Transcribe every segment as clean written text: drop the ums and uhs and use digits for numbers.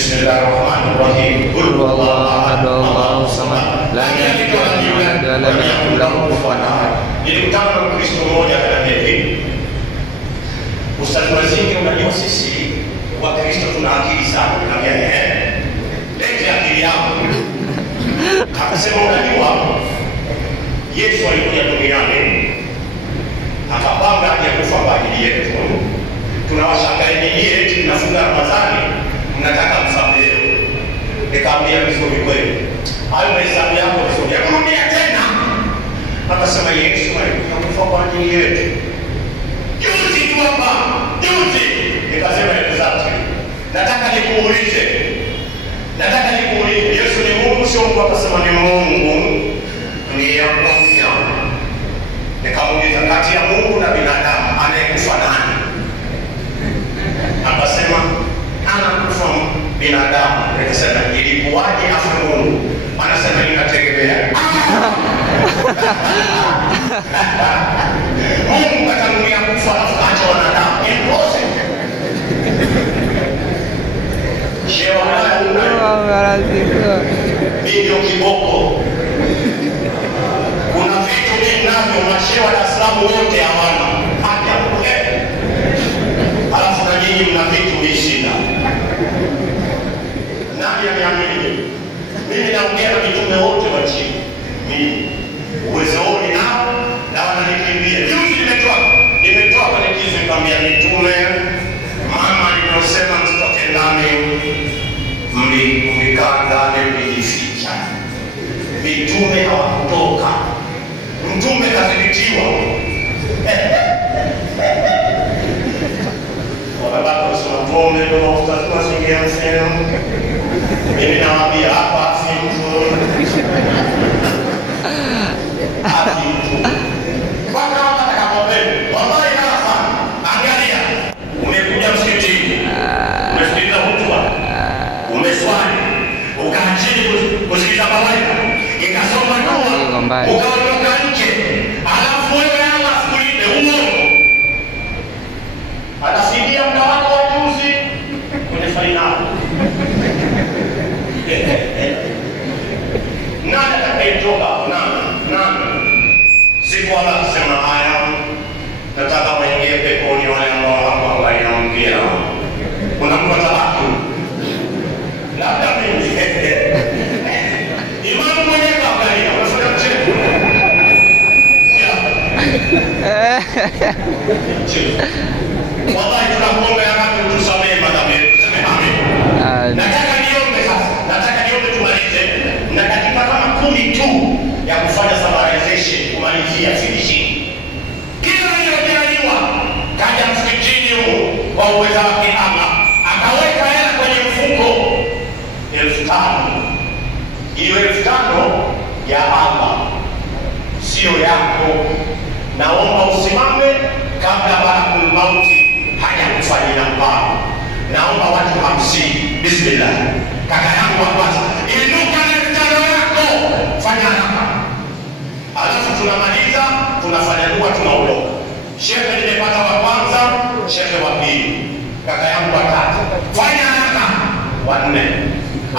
Bismillahirrahmanirrahim. Qul huwallahu ahad, Allahu samad, lam yalid wa lam yulad wa lam yakul lahu kufuwan ahad. Nilikutana na Mkristo mmoja akaniambia hivi, Ustadh Mazinge, unajua sisi Wakristo tuna akili sana. Nikamwambia lete akili yako. Akasema unajua Yesu alikuja duniani akapanga aje kufa kwa ajili yetu. Tunawashangaa nyinyi eti mnafunga Ramadhani mnataka msamehe leo. Nikamwambia vizuri kweli. Hayo mahesabu yako vizuri. Akamwambia tena. Akasema Yesu alikuja kufa kwa ajili yetu. Juzi tu hapa. Juzi. Nikasema exactly. Nataka nikuulize. Yesu ni Mungu sio Mungu? Akasema ni Mungu. Ni yeye. Nikamuuliza kati ya Mungu na binadamu anayekufa nani? Akasema anakufa binadamu. Nikasema ilikuwaje afa Mungu? Anasema inategemea. Mungu atanuia kufa acha wanadamu. Impossible. Shewa haya ndio kiboko. Kuna vitu vinavyo mashewa Dar es Salaam wote hawana. Hata alafu na nyinyi mna vitu vishinda. Nani aniamini? Mimi naongea na mitume wote wa chini. Mimi uwezooni nao na wananikimbia. Juzi nimetoa kwa likizo nikamwambia mitume, mama aliposema msitoke ndani, mlikaa ndani mlijificha. Mitume hawakutoka. Mtume kadhibitiwa. Wanabaka kusema tuombe ndio utakuwa singia msema. Mimi nawaambia hapa si mtu. Ati mtu. Bwana atakapopewa. Wallahi hapa. Angalia. Umekuja msikitini. Umesikiliza hotuba. Umeswali. Ukaa chini kusikiliza mawaidha. Ikasoma dua. Ukaondoka nje. Alafu wewe Allah akulinde uongo. Atafidia muda wako wa juzi kwenye fainali. Nani atakayetoka? Nani? Siku Allah kusema haya, nataka waingie peponi wale ambao hawakuangalia mpira. Kuna mtu atabaki? Labda mimi. Imamu mwenyewe kaangalia, unafanya mchezo. Wallahi tunakuomba ya Rabbi utusamehe madhambi. Sema amen. Nataka niombe tumalize. Na dakika kama 10 tu ya kufanya summarization, kumalizia finishing. Kila aliyojaliwa kaja msikitini huko kwa uwezo wake Allah, akaweka hela kwenye mfuko 5,000. Hiyo 5,000 ya Allah, sio yako. Naomba usimame kabla malakul mauti hajakufanyia mpango. Naomba watu 50. Bismillah. Kaka yangu wa kwanza, inuka na 5,000 yako. Fanya haraka. Alafu tunamaliza, tunafanya dua, tunaondoka. Shehe nimepata wa kwanza, shehe wa pili. Kaka yangu wa tatu. Fanya haraka. Wa 4.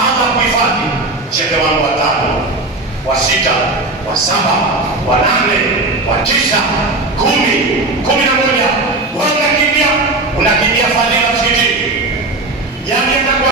Allah kuhifadhi. Shehe wangu wa 5. Wa 6, wa 7, wa 8, wa 9, 10, 11.